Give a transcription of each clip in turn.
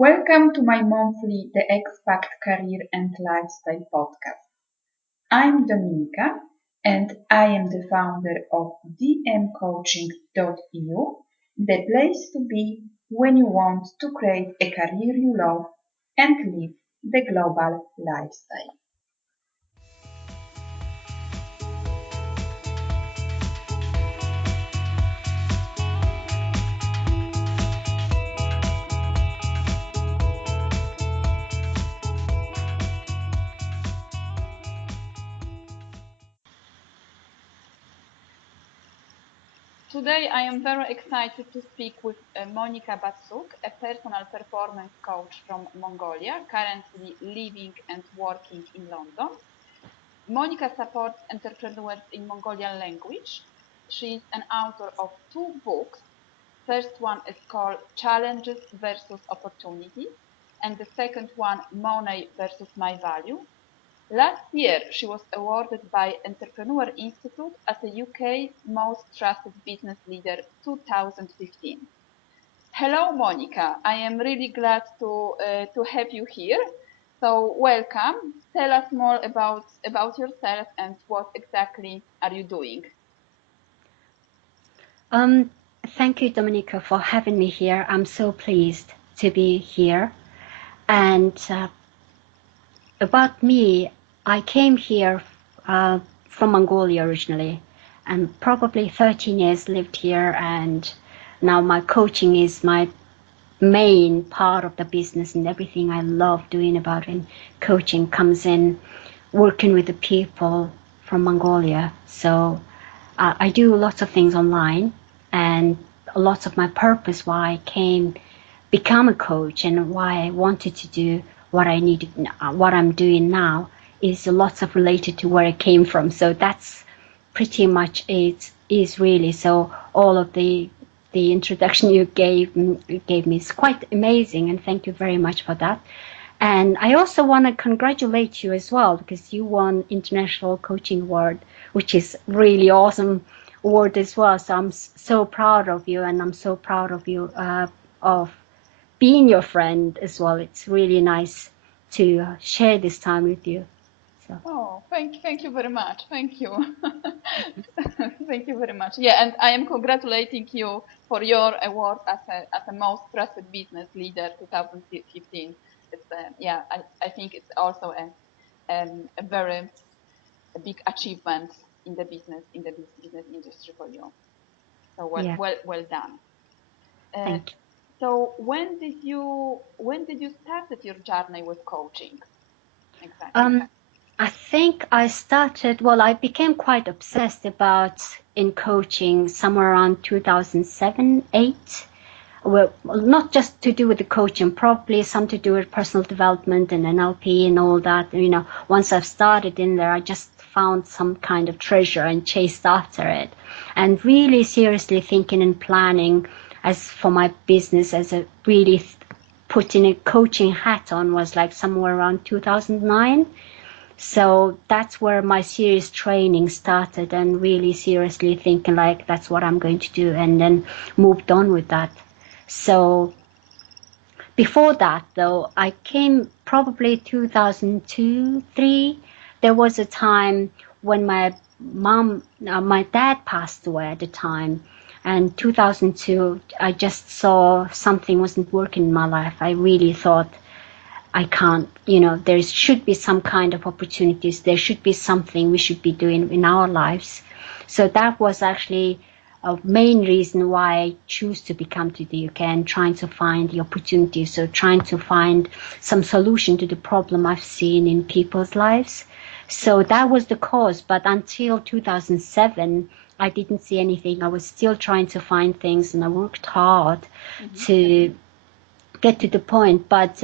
Welcome to my monthly The Expat Career and Lifestyle podcast. I'm Dominika and I am the founder of dmcoaching.eu, the place to be when you want to create a career you love and live the global lifestyle. Today I am very excited to speak with Monica Batsukh, a personal performance coach from Mongolia, currently living and working in London. Monica supports entrepreneurs in Mongolian language. She is an author of two books. First one is called Challenges versus Opportunities, and the second one, Money versus My Value. Last year, she was awarded by Entrepreneur Institute as the UK's Most Trusted Business Leader 2015. Hello, Monica. I am really glad to have you here. So welcome. Tell us more about yourself and what exactly are you doing. Um, Thank you, Dominica, for having me here. I'm so pleased to be here. And about me, I came here from Mongolia originally, and probably 13 years lived here. And now my coaching is my main part of the business, and everything I love doing about it. Coaching comes in working with the people from Mongolia. So I do lots of things online, and lots of my purpose why I came become a coach and why I wanted to do what I needed, what I'm doing now is lots of related to where I came from. So that's pretty much it is really. So all of the introduction you gave me is quite amazing, and thank you very much for that. And I also want to congratulate you as well because you won International Coaching Award, which is really awesome award as well. So I'm so proud of you, and I'm so proud of you of being your friend as well. It's really nice to share this time with you. So. Oh, thank you very much. Thank you. Thank you very much. Yeah, and I am congratulating you for your award as a most trusted business leader 2015. It's yeah, I think it's also a very a big achievement in the business industry for you. So Yeah, well done. Uh, thank you. so when did you started your journey with coaching exactly? Um, I think I started, well, I became quite obsessed about in coaching somewhere around 2007, 8. Well, not just to do with the coaching, probably some to do with personal development and NLP and all that. You know, once I've started in there, I just found some kind of treasure and chased after it. And really seriously thinking and planning as for my business as a really putting a coaching hat on was like somewhere around 2009. So that's where my serious training started and really seriously thinking like that's what I'm going to do, and then moved on with that. So before that, though, I came probably 2002, 3. There was a time when my dad passed away at the time. And 2002, I just saw something wasn't working in my life. I really thought I can't, there should be some kind of opportunities. There should be something we should be doing in our lives. So that was actually a main reason why I choose to become to the UK and trying to find the opportunities. So trying to find some solution to the problem I've seen in people's lives. So that was the cause. But until 2007, I didn't see anything. I was still trying to find things, and I worked hard to get to the point. But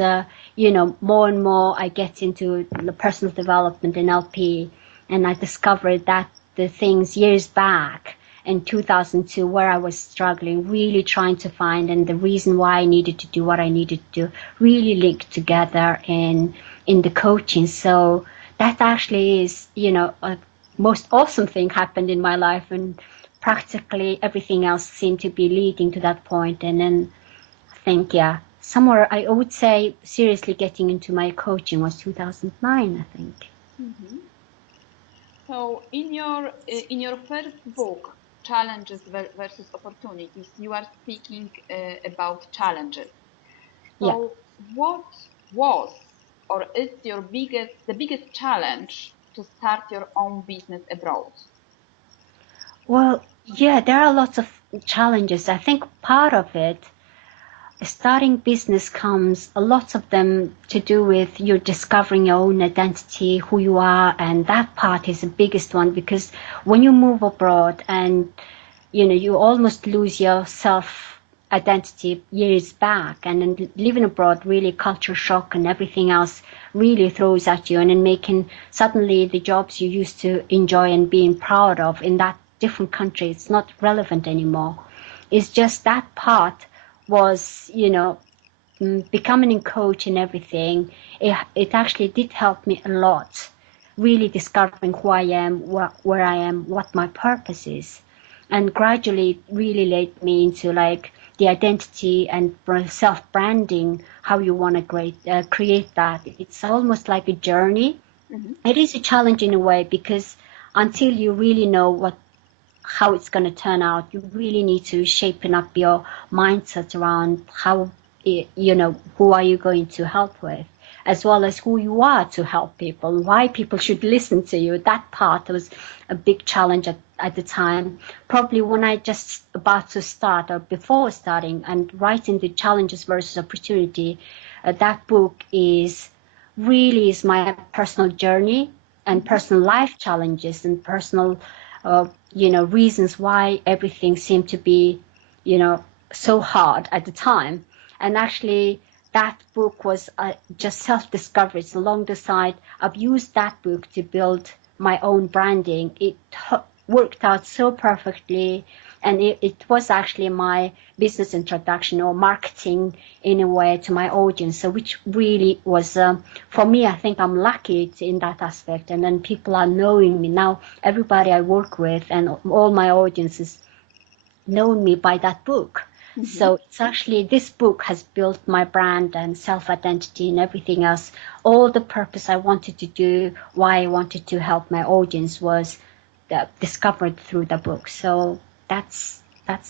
more and more I get into the personal development and LP, and I discovered that the things years back in 2002 where I was struggling, really trying to find, and the reason why I needed to do what I needed to do really linked together in the coaching. So that actually is, a most awesome thing happened in my life, and practically everything else seemed to be leading to that point. And then I think, yeah, somewhere I would say seriously getting into my coaching was 2009, I think. Mm-hmm. So in your first book, Challenges versus Opportunities, you are speaking about challenges. Yeah. So what was or is the biggest challenge to start your own business abroad? Well, yeah, there are lots of challenges. I think part of it, starting business comes, lots of them to do with you discovering your own identity, who you are, and that part is the biggest one because when you move abroad and you almost lose your self identity years back, and then living abroad really culture shock and everything else really throws at you, and then making suddenly the jobs you used to enjoy and being proud of in that different country, it's not relevant anymore. It's just that part was becoming a coach and everything. It actually did help me a lot, really discovering who I am, where I am, what my purpose is, and gradually it really led me into like the identity and self-branding, how you want to create that. It's almost like a journey. Mm-hmm. It is a challenge in a way because until you really know how it's going to turn out, you really need to shapen up your mindset around how, who are you going to help with, as well as who you are to help people, why people should listen to you. That part was a big challenge at the time. Probably when I just about to start or before starting and writing the challenges versus opportunity, that book is my personal journey and personal life challenges and personal reasons why everything seemed to be, so hard at the time. And actually, that book was just self-discovery. So along the side, I've used that book to build my own branding. It worked out so perfectly. And it was actually my business introduction or marketing in a way to my audience. So which really was, for me, I think I'm lucky in that aspect. And then people are knowing me now. Everybody I work with and all my audiences known me by that book. Mm-hmm. So it's actually, this book has built my brand and self-identity and everything else. All the purpose I wanted to do, why I wanted to help my audience was discovered through the book. So that's that.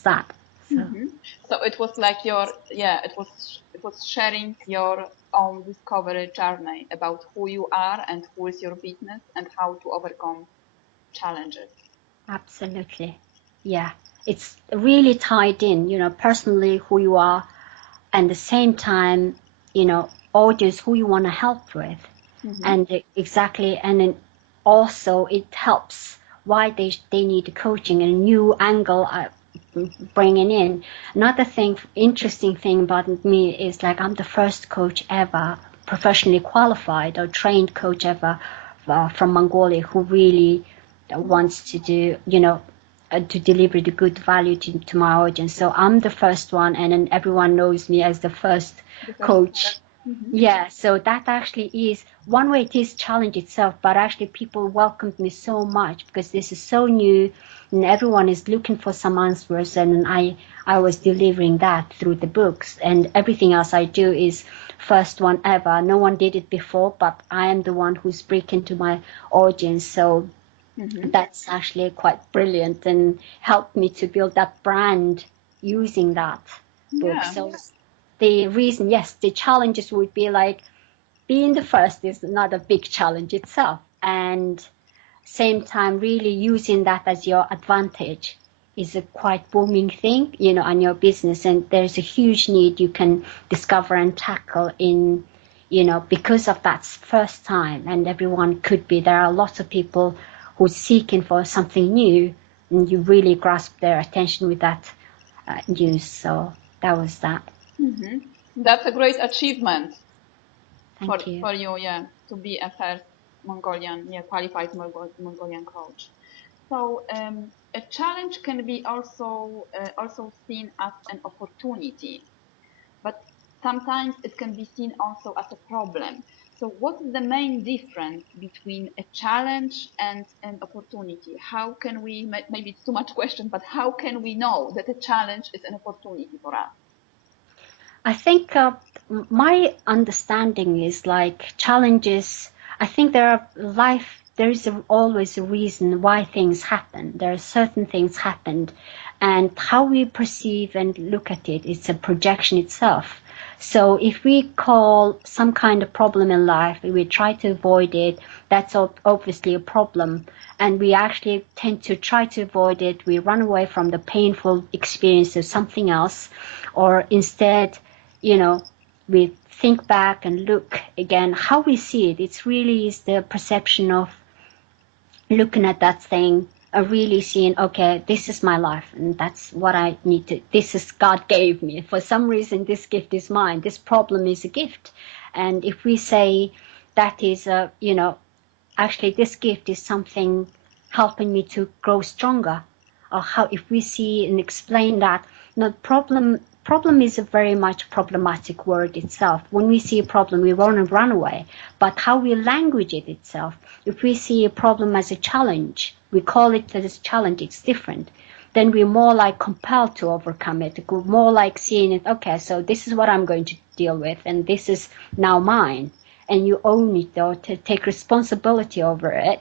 So. Mm-hmm. So it was like it was sharing your own discovery journey about who you are and who is your business and how to overcome challenges. Absolutely. Yeah. It's really tied in, personally who you are, and the same time, audience who you want to help with. Mm-hmm. And exactly, and then also it helps why they need coaching and a new angle bringing in. Another interesting thing about me is like I'm the first coach ever, professionally qualified or trained coach ever from Mongolia who really wants to do, to deliver the good value to my audience. So I'm the first one, and then everyone knows me as the first coach. Mm-hmm. Yeah, so that actually is one way. It is challenge itself, but actually people welcomed me so much because this is so new and everyone is looking for some answers, and I was delivering that through the books, and everything else I do is first one ever. No one did it before, but I am the one who's breaking to my audience. So that's actually quite brilliant and helped me to build that brand using that book. Yeah. So the reason, yes, the challenges would be like being the first is not a big challenge itself, and same time really using that as your advantage is a quite booming thing, on your business, and there's a huge need you can discover and tackle in, because of that first time, and everyone could be, there are lots of people who's seeking for something new, and you really grasp their attention with that news. So that was that. Mm-hmm. That's a great achievement Thank you. for you, to be a first Mongolian, qualified Mongolian coach. So a challenge can be also seen as an opportunity, but sometimes it can be seen also as a problem. So what is the main difference between a challenge and an opportunity? How can we, maybe it's too much question, but how can we know that a challenge is an opportunity for us? I think my understanding is like challenges. I think there is always a reason why things happen. There are certain things happened, and how we perceive and look at it, it's a projection itself. So if we call some kind of problem in life, we try to avoid it, that's obviously a problem. And we actually tend to try to avoid it. We run away from the painful experience of something else, or instead, we think back and look again how we see it. It's really is the perception of looking at that thing and really seeing, okay, this is my life and that's what I need to, this is God gave me. For some reason, this gift is mine. This problem is a gift. And if we say that is actually this gift is something helping me to grow stronger, or how, if we see and explain that, problem is a very much problematic word itself. When we see a problem, we want to run away. But how we language it itself, if we see a problem as a challenge, we call it as a challenge, it's different. Then we're more like compelled to overcome it. We're more like seeing it, okay, so this is what I'm going to deal with, and this is now mine. And you own it, or to take responsibility over it,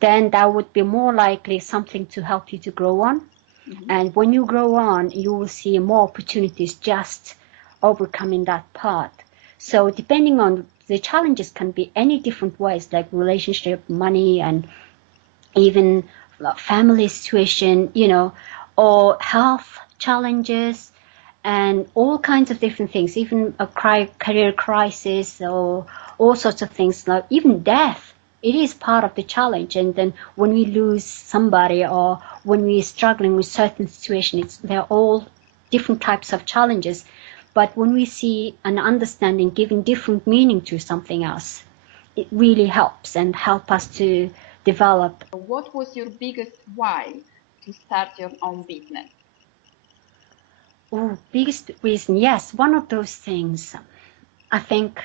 then that would be more likely something to help you to grow on. Mm-hmm. And when you grow on, you will see more opportunities just overcoming that part. So depending on the challenges can be any different ways, like relationship, money, and even family situation, or health challenges, and all kinds of different things, even a career crisis, or all sorts of things, like even death. It is part of the challenge. And then when we lose somebody, or when we're struggling with certain situations, they're all different types of challenges. But when we see an understanding giving different meaning to something else, it really helps and help us to develop. What was your biggest why to start your own business? Oh, biggest reason, yes, one of those things. I think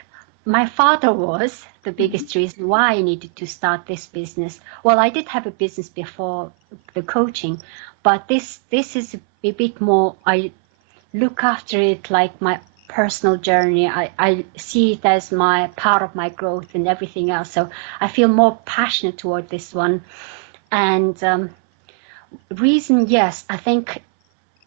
my father was the biggest reason why I needed to start this business. Well, I did have a business before the coaching, but this is a bit more, I look after it like my personal journey. I see it as my part of my growth and everything else. So I feel more passionate toward this one. And reason, yes, I think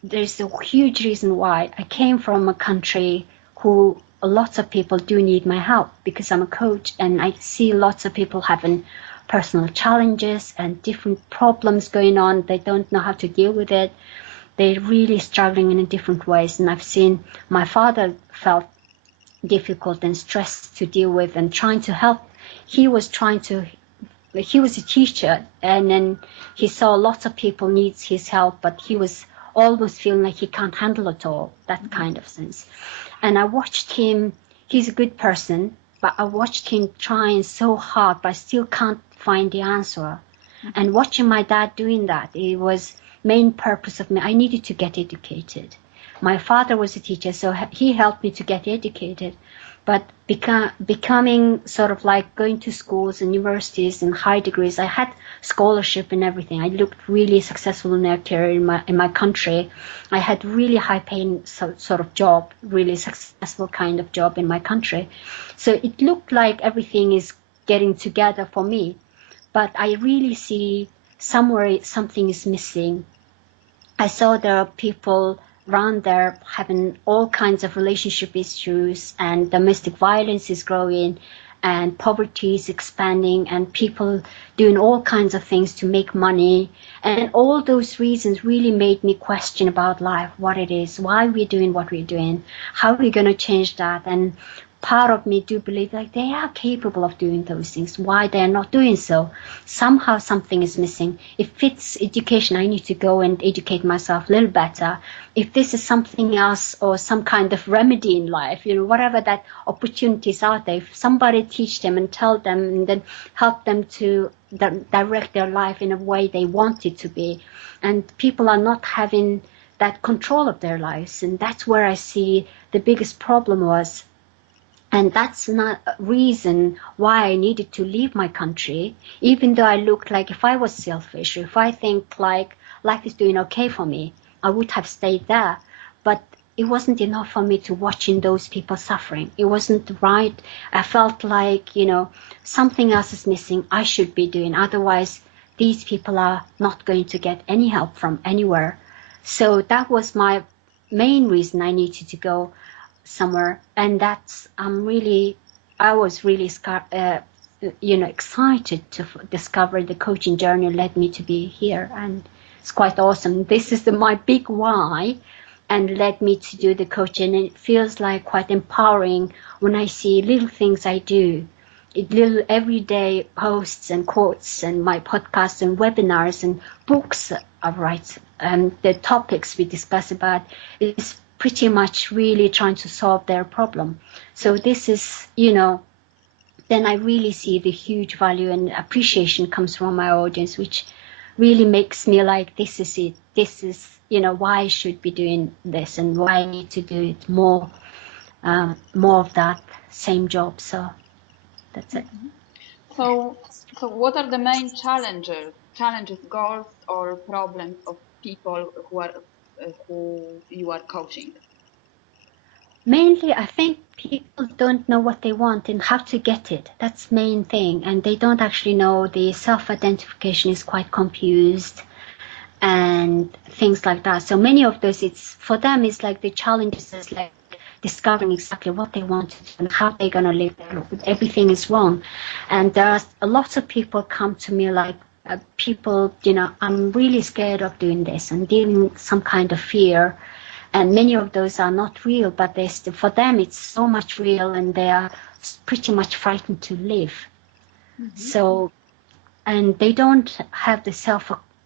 there's a huge reason why. I came from a country who lots of people do need my help, because I'm a coach, and I see lots of people having personal challenges and different problems going on. They don't know how to deal with it. They're really struggling in different ways. And I've seen my father felt difficult and stressed to deal with, and trying to help. He was a teacher, and then he saw lots of people needs his help, but he was almost feeling like he can't handle it all, that kind of sense. And I watched him, he's a good person, but I watched him trying so hard, but I still can't find the answer. And watching my dad doing that, it was main purpose of me. I needed to get educated. My father was a teacher, so he helped me to get educated. But becoming sort of like going to schools and universities and high degrees, I had scholarship and everything. I looked really successful in my career in my country. I had really high paying sort of job, really successful kind of job in my country. So it looked like everything is getting together for me. But I really see somewhere something is missing. I saw there are people around there having all kinds of relationship issues, and domestic violence is growing, and poverty is expanding, and people doing all kinds of things to make money. And all those reasons really made me question about life, what it is, why we're doing what we're doing, how we're going to change that. And part of me do believe like they are capable of doing those things. Why they're not doing so? Somehow something is missing. If it's education, I need to go and educate myself a little better. If this is something else, or some kind of remedy in life, whatever that opportunities are there, if somebody teach them and tell them, and then help them to direct their life in a way they want it to be. And people are not having that control of their lives. And that's where I see the biggest problem was. And that's not a reason why I needed to leave my country, even though I looked like, if I was selfish, if I think like life is doing okay for me, I would have stayed there. But it wasn't enough for me to watching those people suffering. It wasn't right. I felt like, something else is missing. I should be doing. Otherwise, these people are not going to get any help from anywhere. So that was my main reason I needed to go somewhere. And I was really excited to discover the coaching journey led me to be here. And it's quite awesome. This is my big why, and led me to do the coaching. And it feels like quite empowering when I see little things I do, little everyday posts and quotes and my podcasts and webinars and books I write, and the topics we discuss about is pretty much really trying to solve their problem. So this is, then I really see the huge value and appreciation comes from my audience, which really makes me like, this is it. This is, why I should be doing this and why I need to do it more of that same job. So that's it. So what are the main challenges, goals, or problems of people who you are coaching? Mainly, I think people don't know what they want and how to get it. That's the main thing. And they don't actually know. The self-identification is quite confused and things like that. So many of those, for them, it's like the challenges is like discovering exactly what they want to do and how they're going to live there. Everything is wrong. And there's a lot of people come to me like, people, I'm really scared of doing this and dealing with some kind of fear. And many of those are not real, but for them it's so much real, and they are pretty much frightened to live. Mm-hmm. So, and they don't have the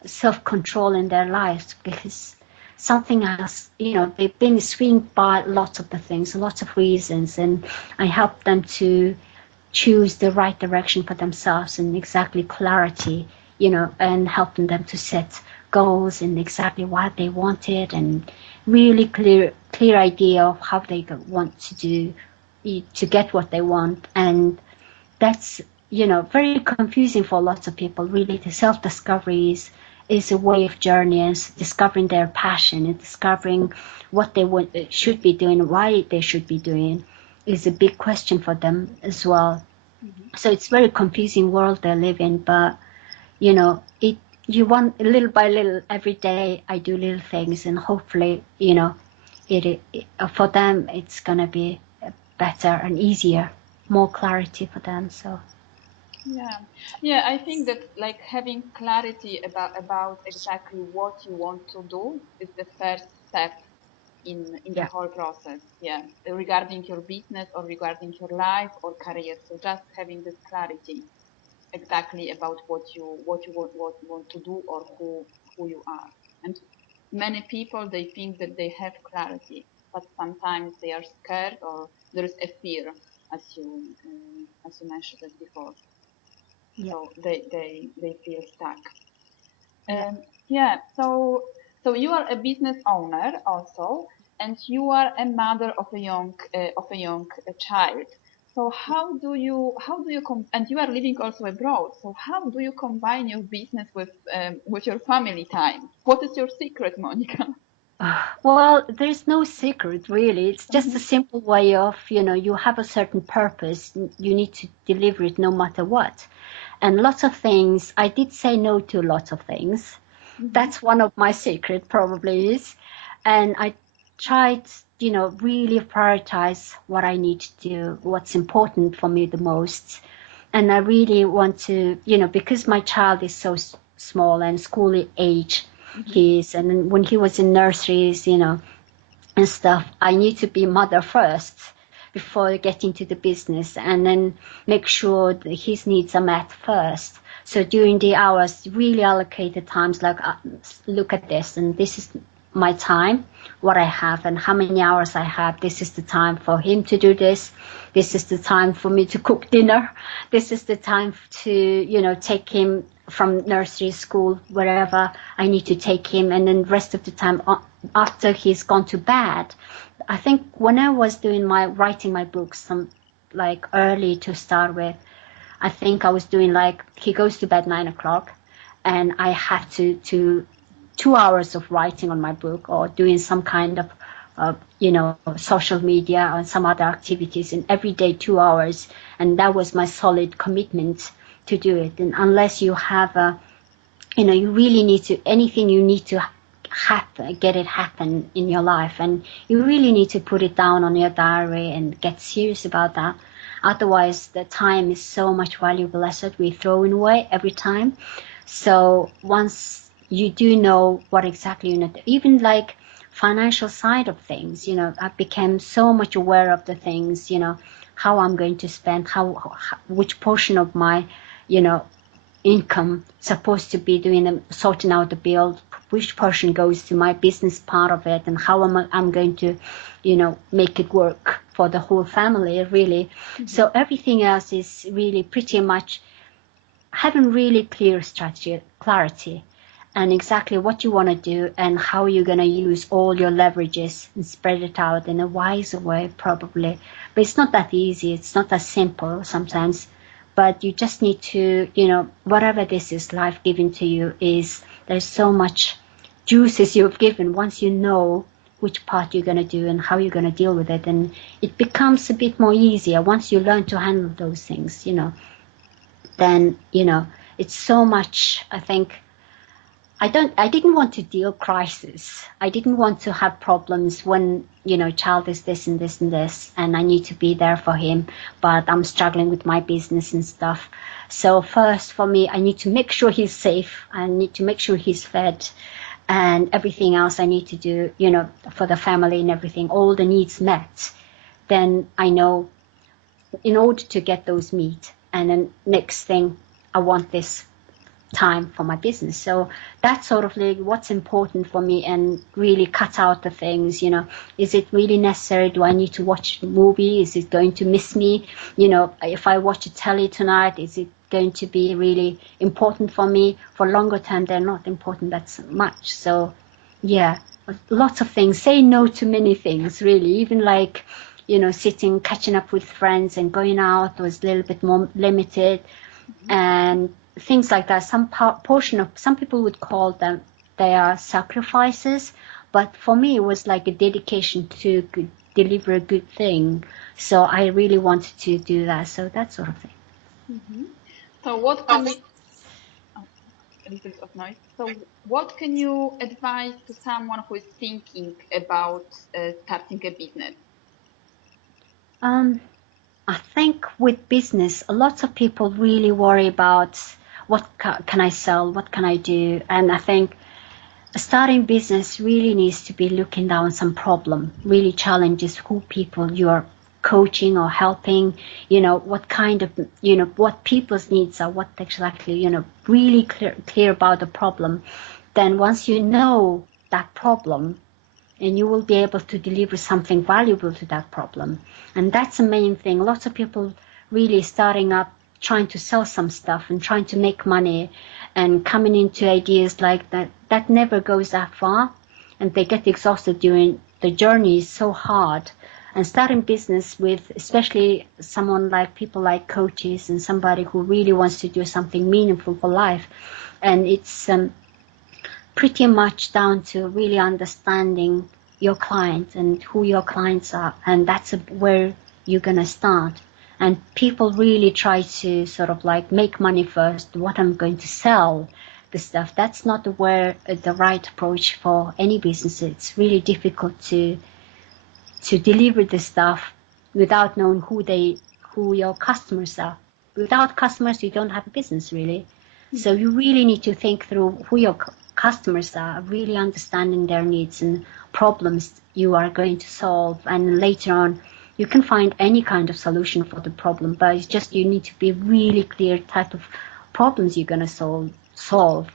self-control in their lives because something else, they've been swinged by lots of the things, lots of reasons, and I help them to choose the right direction for themselves and exactly clarity, and helping them to set goals and exactly what they wanted and really clear idea of how they want to do to get what they want. And that's, very confusing for lots of people. Really, the self-discovery is a way of journey, and discovering their passion and discovering what they should be doing, why they should be doing, is a big question for them as well. Mm-hmm. So it's very confusing world they live in, but you want little by little every day I do little things, and hopefully it for them it's gonna be better and easier, more clarity for them. So yeah, I think that like having clarity about exactly what you want to do is the first step in the whole process, regarding your business or regarding your life or career. So just having this clarity exactly about what you want to do or who you are. And many people, they think that they have clarity, but sometimes they are scared or there is a fear, as you mentioned it before. So they feel stuck. So you are a business owner also, and you are a mother of a young child. So how do you and you are living also abroad. So how do you combine your business with your family time? What is your secret, Monica? Well, there's no secret really. It's just a simple way of, you have a certain purpose. You need to deliver it no matter what. And lots of things, I did say no to lots of things. Mm-hmm. That's one of my secret probably is. And I tried, really prioritize what I need to do, what's important for me the most. And I really want to, because my child is so small and school age, and when he was in nurseries, and stuff, I need to be mother first before getting to the business, and then make sure that his needs are met first. So during the hours, really allocate the times, like look at this, and this is my time, what I have and how many hours I have. This is the time for him to do this. This is the time for me to cook dinner. This is the time to, take him from nursery, school, wherever I need to take him. And then the rest of the time after he's gone to bed, I think when I was writing my books, like early to start with, I think I was doing like, he goes to bed 9:00 and I have to 2 hours of writing on my book or doing some kind of social media and some other activities, and every day 2 hours. And that was my solid commitment to do it. And unless you have you really need to, anything you need to get it happen in your life, and you really need to put it down on your diary and get serious about that. Otherwise, the time is so much valuable asset we throw away every time. So once you do know what exactly even like financial side of things, I became so much aware of the things, how I'm going to spend, which portion of my, income supposed to be sorting out the bill, which portion goes to my business part of it, and how I'm going to, make it work for the whole family, really. Mm-hmm. So everything else is really pretty much having really clear strategy, clarity, and exactly what you want to do and how you're going to use all your leverages and spread it out in a wiser way, probably. But it's not that easy. It's not that simple sometimes. But you just need to, whatever this is life giving to you, there's so much juices you've given once you know which part you're going to do and how you're going to deal with it. And it becomes a bit more easier once you learn to handle those things, then, it's so much, I think, I didn't want to deal crisis. I didn't want to have problems when, child is this and this and this, and I need to be there for him, but I'm struggling with my business and stuff. So first for me, I need to make sure he's safe. I need to make sure he's fed, and everything else I need to do, for the family and everything, all the needs met. Then I know in order to get those meet, and then next thing, I want this time for my business. So that's sort of like what's important for me, and really cut out the things, is it really necessary? Do I need to watch a movie? Is it going to miss me? If I watch a telly tonight, is it going to be really important for me? For longer term, they're not important that much. So yeah, lots of things. Say no to many things, really. Even like, sitting, catching up with friends and going out was a little bit more limited. And things like that. Some people would call them, they are sacrifices, but for me it was like a dedication to deliver a good thing. So I really wanted to do that. So that sort of thing. Mm-hmm. So what can you, a little bit of noise. So what can you advise to someone who is thinking about starting a business? I think with business, lots of people really worry about what can I sell, what can I do, and I think starting business really needs to be looking down some problem, really challenges who people you're coaching or helping, what kind of, what people's needs are, what exactly, really clear about the problem. Then once you know that problem, and you will be able to deliver something valuable to that problem. And that's the main thing. Lots of people really starting up, trying to sell some stuff and trying to make money and coming into ideas like that never goes that far, and they get exhausted during the journey is so hard. And starting business with, especially someone like people like coaches and somebody who really wants to do something meaningful for life, and it's pretty much down to really understanding your client and who your clients are, and that's where you're gonna start. And people really try to sort of like make money first, what I'm going to sell, the stuff. That's not where the right approach for any business. It's really difficult to deliver the stuff without knowing who your customers are. Without customers, you don't have a business, really. So you really need to think through who your customers are, really understanding their needs and problems you are going to solve. And later on, you can find any kind of solution for the problem, but it's just you need to be really clear type of problems you're going to solve.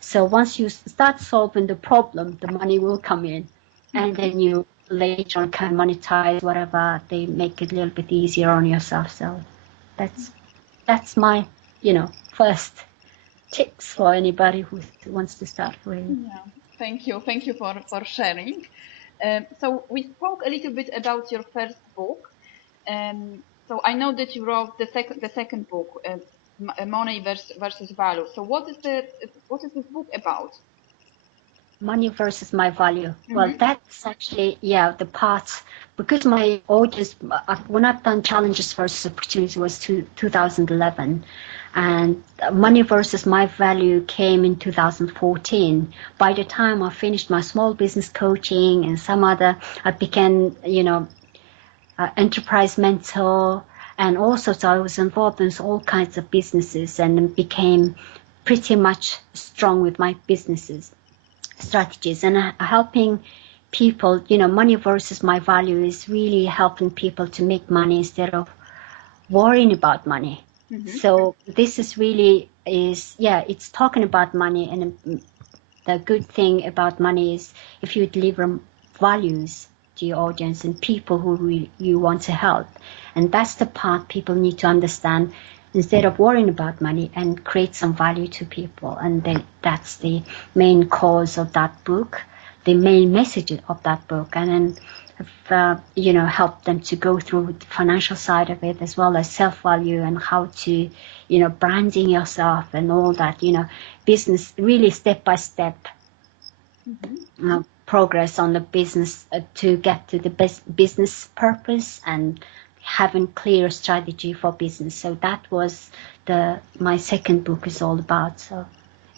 So once you start solving the problem, the money will come in, and then you later on can monetize whatever. They make it a little bit easier on yourself. So that's my first tips for anybody who wants to start really. Yeah, thank you for sharing. So we spoke a little bit about your first book. So I know that you wrote the second book, Money versus Value. So what is this book about? Money versus my value. Well, that's actually, yeah, the part, because my audience, when I've done challenges versus opportunities was 2011, and money versus my value came in 2014. By the time I finished my small business coaching and some other, I became, enterprise mentor, and also so I was involved in all kinds of businesses and became pretty much strong with my businesses strategies and helping people. Money versus my value is really helping people to make money instead of worrying about money. So this is really it's talking about money, and the good thing about money is if you deliver values to your audience and people who you want to help, and that's the part people need to understand instead of worrying about money, and create some value to people. And that's the main cause of that book, the main message of that book. And then help them to go through the financial side of it, as well as self-value and how to branding yourself and all that, business, really step by step progress on the business to get to the best business purpose and having clear strategy for business. So that was my second book is all about. So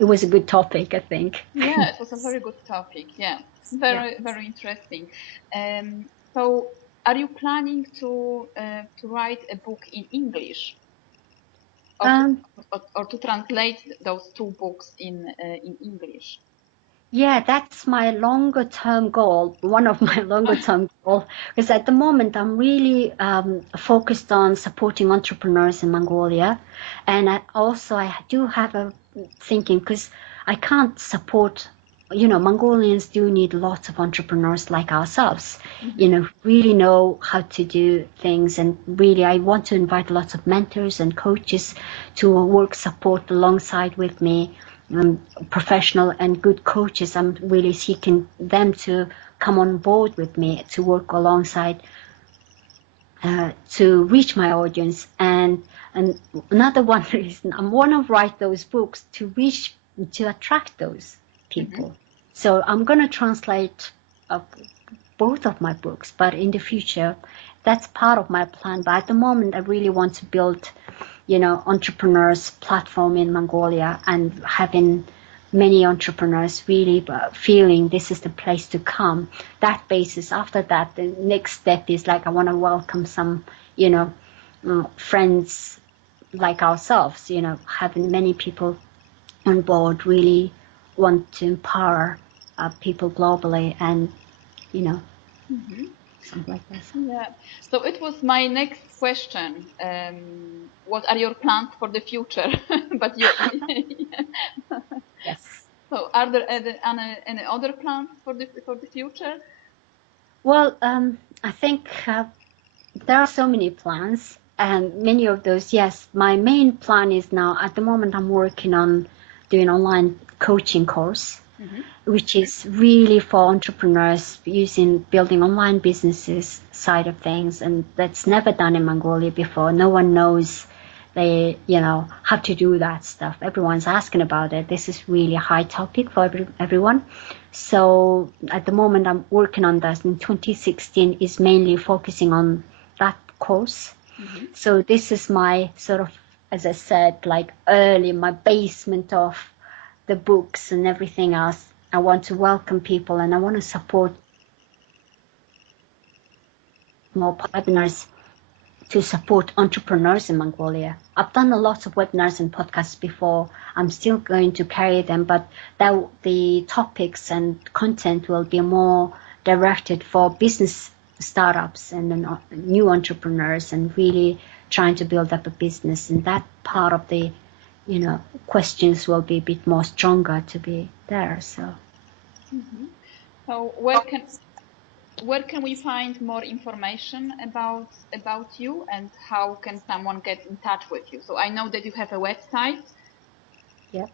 it was a good topic, I think. Yeah, it was a very good topic. Yeah, very interesting. So are you planning to write a book in English, or to translate those two books in English? Yeah, that's my longer term goal. One of my longer term goal is at the moment I'm really focused on supporting entrepreneurs in Mongolia, and I do have a thinking, because I can't support. Mongolians do need lots of entrepreneurs like ourselves. Really know how to do things, and really I want to invite lots of mentors and coaches to work support alongside with me. Professional and good coaches. I'm really seeking them to come on board with me to work alongside to reach my audience. And another one reason I want to write those books to attract those people. So I'm going to translate both of my books, but in the future, that's part of my plan. But at the moment, I really want to build entrepreneurs platform in Mongolia, and having many entrepreneurs really feeling this is the place to come. That basis, after that, the next step is like I want to welcome some friends like ourselves, having many people on board, really want to empower people globally, and something like this. Yeah. So it was my next question. What are your plans for the future? But you. Yes. So are there any other plans for the future? Well, I think there are so many plans, and many of those, yes. My main plan is now, at the moment, I'm working on doing online coaching course, which is really for entrepreneurs building online businesses side of things, and that's never done in Mongolia before. No one knows how to do that stuff. Everyone's asking about it. This is really a high topic for everyone. So at the moment I'm working on that. In 2016 is mainly focusing on that course. So this is my sort of, as I said, like early, my basement of the books and everything else. I want to welcome people, and I want to support more webinars to support entrepreneurs in Mongolia. I've done a lot of webinars and podcasts before. I'm still going to carry them, but the topics and content will be more directed for business startups and new entrepreneurs, and really trying to build up a business. And that part of the questions will be a bit more stronger to be there. So So where can we find more information about you, and how can someone get in touch with you? So I know that you have a website. Yeah,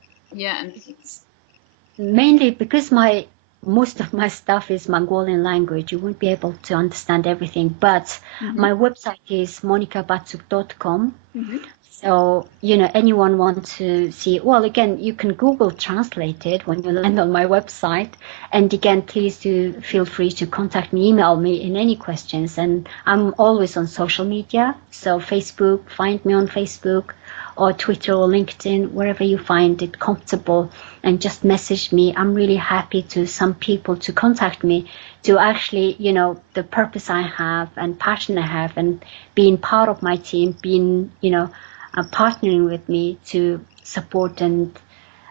and mainly because most of my stuff is Mongolian language, you won't be able to understand everything. But my website is monicabatsukh.com. So, you know, anyone want to see, well, again, you can Google Translate it when you land on my website. And again, please do feel free to contact me, email me in any questions. And I'm always on social media. So Facebook, find me on Facebook or Twitter or LinkedIn, wherever you find it comfortable, and just message me. I'm really happy to some people to contact me to actually, you know, the purpose I have and passion I have and being part of my team, being, you know, partnering with me to support and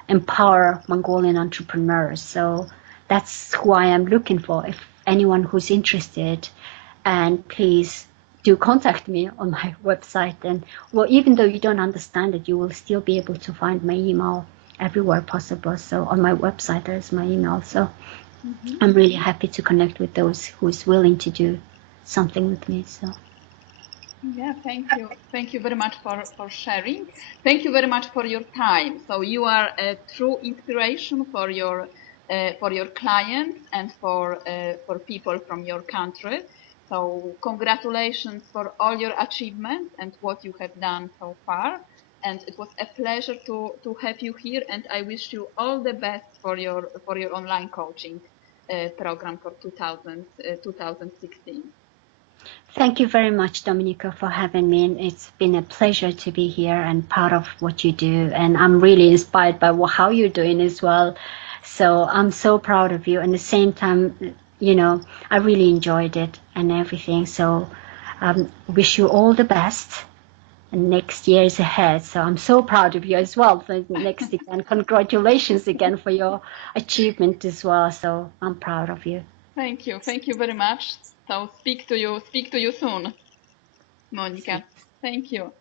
empower Mongolian entrepreneurs. So that's who I am looking for. If anyone who's interested, and please do contact me on my website. And well, even though you don't understand it, you will still be able to find my email everywhere possible. So on my website, there's my email. So I'm really happy to connect with those who's willing to do something with me. So. Yeah, thank you. Thank you very much for sharing. Thank you very much for your time. So you are a true inspiration for your clients and for people from your country. So congratulations for all your achievements and what you have done so far. And it was a pleasure to have you here. And I wish you all the best for your online coaching program for 2016. Thank you very much, Dominica, for having me. And it's been a pleasure to be here and part of what you do. And I'm really inspired by how you're doing as well. So I'm so proud of you. And at the same time, you know, I really enjoyed it and everything. So wish you all the best. And next year is ahead. So I'm so proud of you as well. So next again, congratulations again for your achievement as well. So I'm proud of you. Thank you. Thank you very much. So speak to you soon, Monica. Thank you.